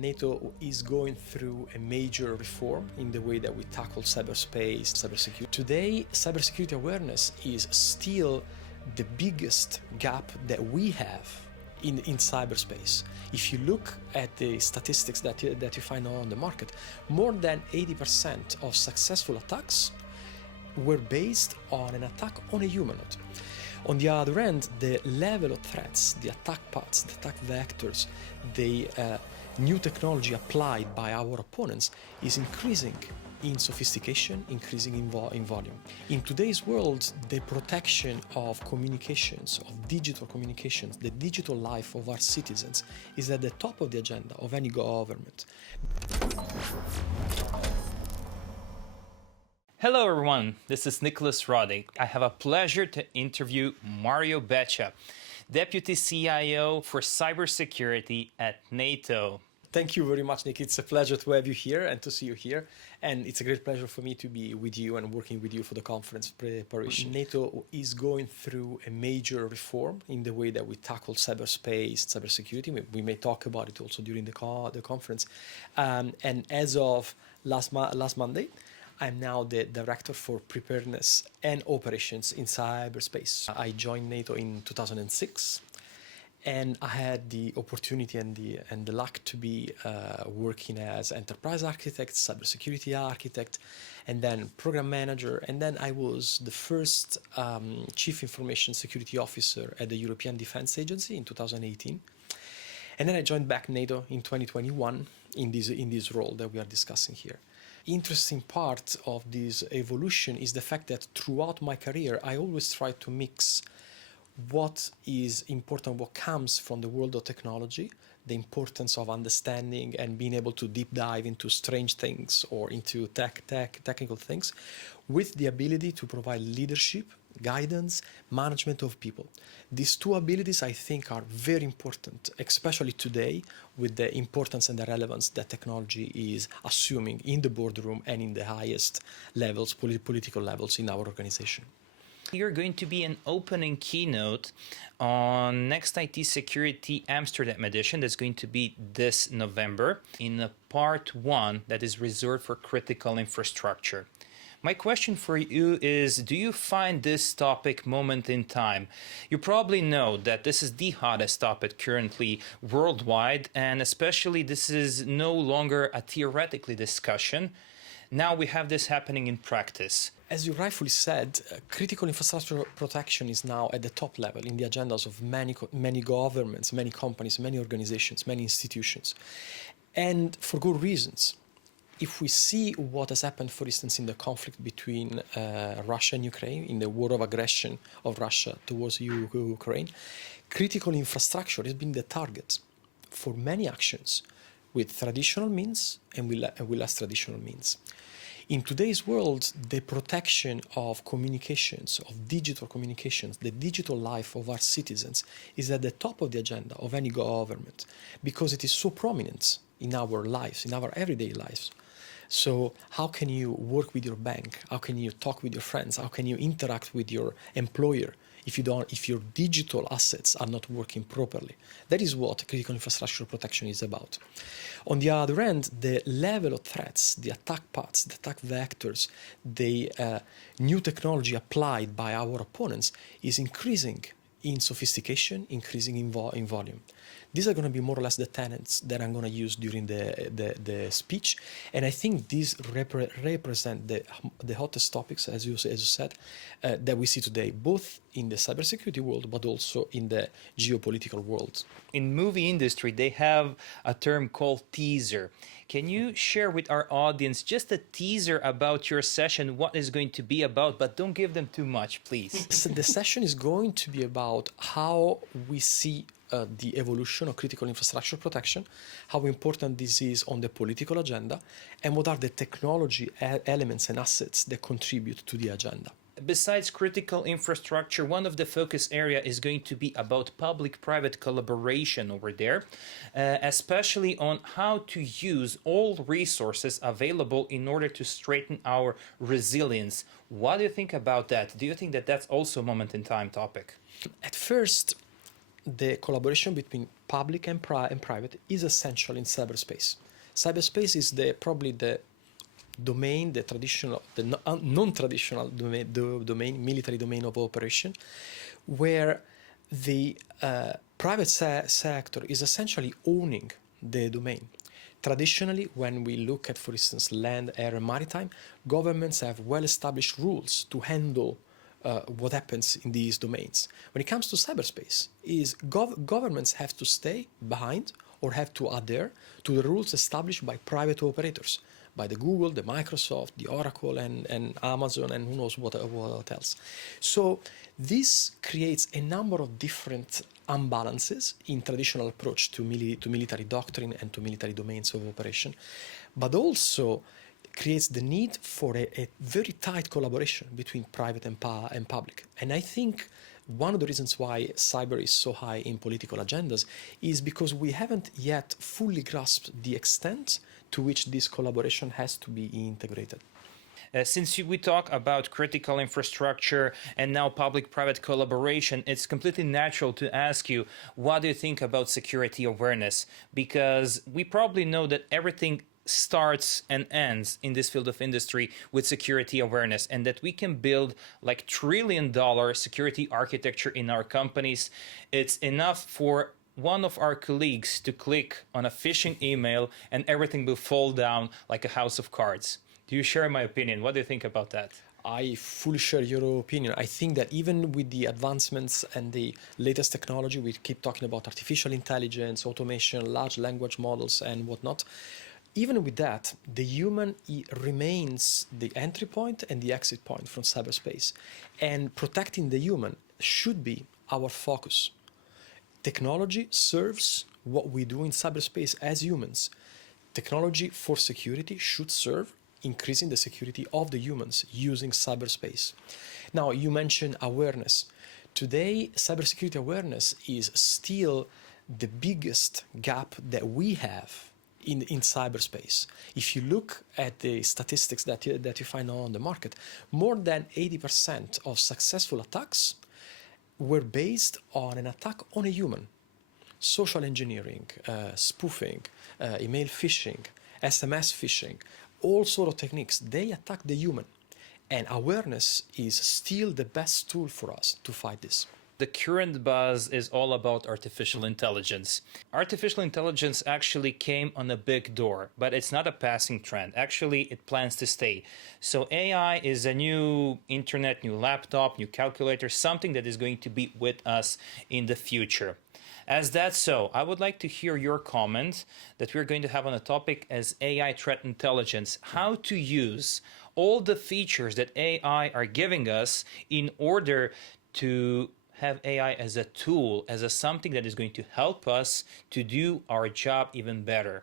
NATO is going through a major reform in the way that we tackle cyberspace, cybersecurity. Today, cybersecurity awareness is still the biggest gap that we have in cyberspace. If you look at the statistics that you find on the market, more than 80% of successful attacks were based on an attack on a humanoid. On the other end, the level of threats, the attack paths, the attack vectors, the new technology applied by our opponents is increasing in sophistication, increasing in volume. In today's world, the protection of communications, of digital communications, the digital life of our citizens is at the top of the agenda of any government. Hello everyone, this is Nicholas Roddick. I have a pleasure to interview Mario Beccia, Deputy CIO for Cybersecurity at NATO. Thank you very much, Nick. It's a pleasure to have you here and to see you here. And it's a great pleasure for me to be with you and working with you for the conference preparation. NATO is going through a major reform in the way that we tackle cyberspace, cybersecurity. We may talk about it also during the conference. And as of last Monday, I'm now the Director for Preparedness and Operations in cyberspace. I joined NATO in 2006. And I had the opportunity and the luck to be working as enterprise architect, cybersecurity architect, and then program manager. And then I was the first chief information security officer at the European Defence Agency in 2018. And then I joined back NATO in 2021 in this role that we are discussing here. Interesting part of this evolution is the fact that throughout my career, I always try to mix what is important, what comes from the world of technology, the importance of understanding and being able to deep dive into strange things or into technical things, with the ability to provide leadership, guidance, management of people. These two abilities, I think, are very important, especially today with the importance and the relevance that technology is assuming in the boardroom and in the highest levels, political levels in our organization. You're going to be an opening keynote on Next IT Security Amsterdam edition. That's going to be this November in a part 1 that is reserved for critical infrastructure. My question for you is, do you find this topic moment in time? You probably know that this is the hottest topic currently worldwide, and especially this is no longer a theoretical discussion. Now we have this happening in practice. As you rightfully said, critical infrastructure protection is now at the top level in the agendas of many governments, many companies, many organizations, many institutions. And for good reasons. If we see what has happened, for instance, in the conflict between Russia and Ukraine, in the war of aggression of Russia towards Ukraine, critical infrastructure has been the target for many actions with traditional means and with less traditional means. In today's world, the protection of communications, of digital communications, the digital life of our citizens is at the top of the agenda of any government because it is so prominent in our lives, in our everyday lives. So how can you work with your bank? How can you talk with your friends? How can you interact with your employer if your digital assets are not working properly? That is what critical infrastructure protection is about. On the other end, the level of threats, the attack paths, the attack vectors, the new technology applied by our opponents is increasing in sophistication, increasing in volume. These are going to be more or less the tenets that I'm going to use during the speech. And I think these represent the hottest topics, as you said, that we see today, both in the cybersecurity world, but also in the geopolitical world. In movie industry, they have a term called teaser. Can you share with our audience just a teaser about your session, what it's going to be about, but don't give them too much, please. So the session is going to be about how we see the evolution of critical infrastructure protection, how important this is on the political agenda, and what are the technology elements and assets that contribute to the agenda. Besides critical infrastructure, one of the focus area is going to be about public-private collaboration over there, especially on how to use all resources available in order to strengthen our resilience. What do you think about that? Do you think that that's also a moment in time topic? At first, the collaboration between public and private is essential in cyberspace. Cyberspace is probably the domain, the traditional, the non-traditional domain, military domain of operation, where the private sector is essentially owning the domain. Traditionally, when we look at, for instance, land, air, and maritime, governments have well-established rules to handle what happens in these domains. When it comes to cyberspace, governments have to stay behind or have to adhere to the rules established by private operators, by the Google, the Microsoft, the Oracle, and Amazon, and who knows what else. So this creates a number of different imbalances in traditional approach to military doctrine and to military domains of operation, but also creates the need for a very tight collaboration between private and public. And I think one of the reasons why cyber is so high in political agendas is because we haven't yet fully grasped the extent to which this collaboration has to be integrated. Since we talk about critical infrastructure and now public-private collaboration, it's completely natural to ask you, what do you think about security awareness? Because we probably know that everything starts and ends in this field of industry with security awareness, and that we can build like $1 trillion security architecture in our companies. It's enough for one of our colleagues to click on a phishing email and everything will fall down like a house of cards. Do you share my opinion? What do you think about that? I fully share your opinion. I think that even with the advancements and the latest technology, we keep talking about artificial intelligence, automation, large language models, and whatnot. Even with that, the human remains the entry point and the exit point from cyberspace. And protecting the human should be our focus. Technology serves what we do in cyberspace as humans. Technology for security should serve increasing the security of the humans using cyberspace. Now, you mentioned awareness. Today, cybersecurity awareness is still the biggest gap that we have in cyberspace. If you look at the statistics that you find on the market, more than 80% of successful attacks were based on an attack on a human. Social engineering, spoofing, email phishing, SMS phishing, all sort of techniques, they attack the human. And awareness is still the best tool for us to fight this. The current buzz is all about artificial intelligence. Artificial intelligence actually came on a big door, but it's not a passing trend. Actually, it plans to stay. So AI is a new internet, new laptop, new calculator, something that is going to be with us in the future. As that's so, I would like to hear your comment that we're going to have on a topic as AI threat intelligence, how to use all the features that AI are giving us in order to have AI as a tool, as something that is going to help us to do our job even better.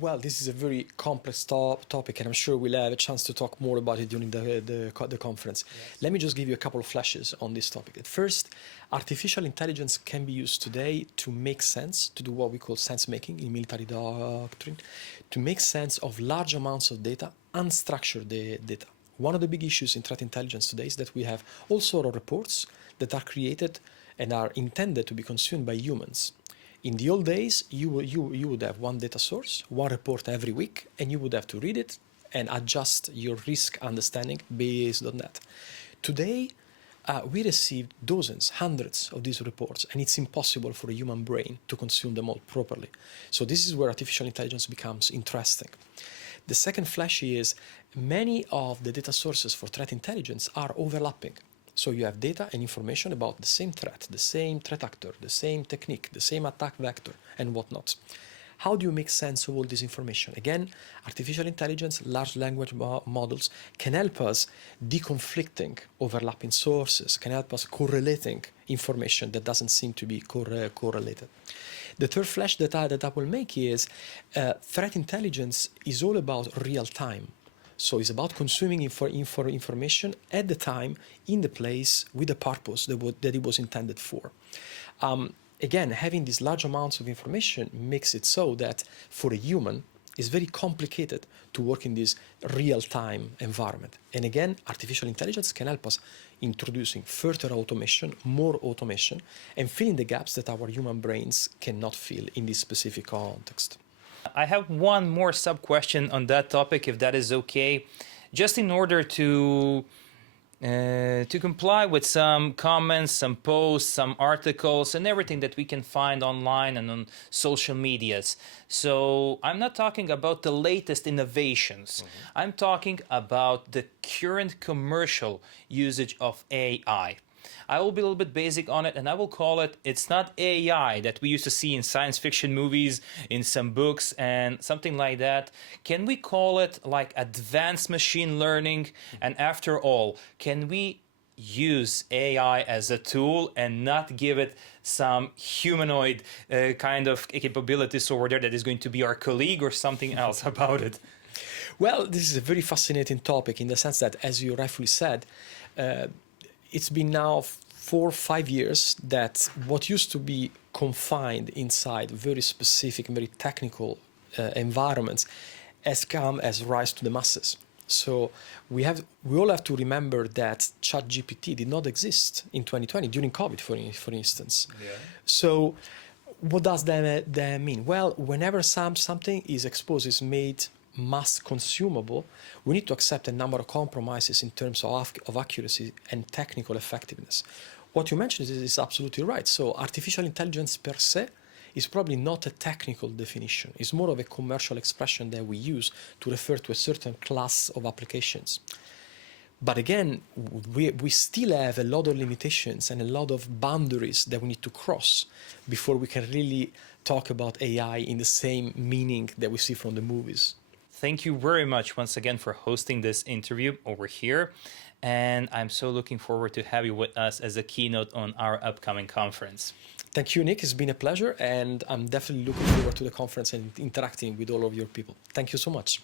Well, this is a very complex topic, and I'm sure we'll have a chance to talk more about it during the conference. Yes. Let me just give you a couple of flashes on this topic. At first, artificial intelligence can be used today to make sense, to do what we call sense making in military doctrine, to make sense of large amounts of data, unstructured data. One of the big issues in threat intelligence today is that we have all sorts of reports that are created and are intended to be consumed by humans. In the old days, you would have one data source, one report every week, and you would have to read it and adjust your risk understanding based on that. Today, we received dozens, hundreds of these reports, and it's impossible for a human brain to consume them all properly. So this is where artificial intelligence becomes interesting. The second flash is many of the data sources for threat intelligence are overlapping. So you have data and information about the same threat actor, the same technique, the same attack vector, and whatnot. How do you make sense of all this information? Again, artificial intelligence, large language models can help us deconflicting overlapping sources, can help us correlating information that doesn't seem to be correlated. The third flash that I will make is threat intelligence is all about real time. So it's about consuming information at the time, in the place, with the purpose that it was intended for. Again, having these large amounts of information makes it so that for a human, It's very complicated to work in this real-time environment. And again, artificial intelligence can help us introducing further automation, more automation, and filling the gaps that our human brains cannot fill in this specific context. I have one more sub-question on that topic, if that is okay. Just in order to comply with some comments, some posts, some articles, and everything that we can find online and on social medias. So I'm not talking about the latest innovations. I'm talking about the current commercial usage of AI. I will be a little bit basic on it, and I will call it, it's not AI that we used to see in science fiction movies, in some books and something like that. Can we call it like advanced machine learning? And after all, can we use AI as a tool and not give it some humanoid kind of capabilities over there that is going to be our colleague or something else about it? Well, this is a very fascinating topic in the sense that, as you rightfully said, it's been now 4 or 5 years that what used to be confined inside very specific and very technical environments has come as rise to the masses. So we all have to remember that ChatGPT did not exist in 2020 during COVID, for instance. Yeah. So what does that mean? Well, whenever something is exposed, is made mass consumable, we need to accept a number of compromises in terms of accuracy and technical effectiveness. What you mentioned is absolutely right. So artificial intelligence per se is probably not a technical definition. It's more of a commercial expression that we use to refer to a certain class of applications. But again, we still have a lot of limitations and a lot of boundaries that we need to cross before we can really talk about AI in the same meaning that we see from the movies. Thank you very much once again for hosting this interview over here. And I'm so looking forward to have you with us as a keynote on our upcoming conference. Thank you, Nick. It's been a pleasure, and I'm definitely looking forward to the conference and interacting with all of your people. Thank you so much.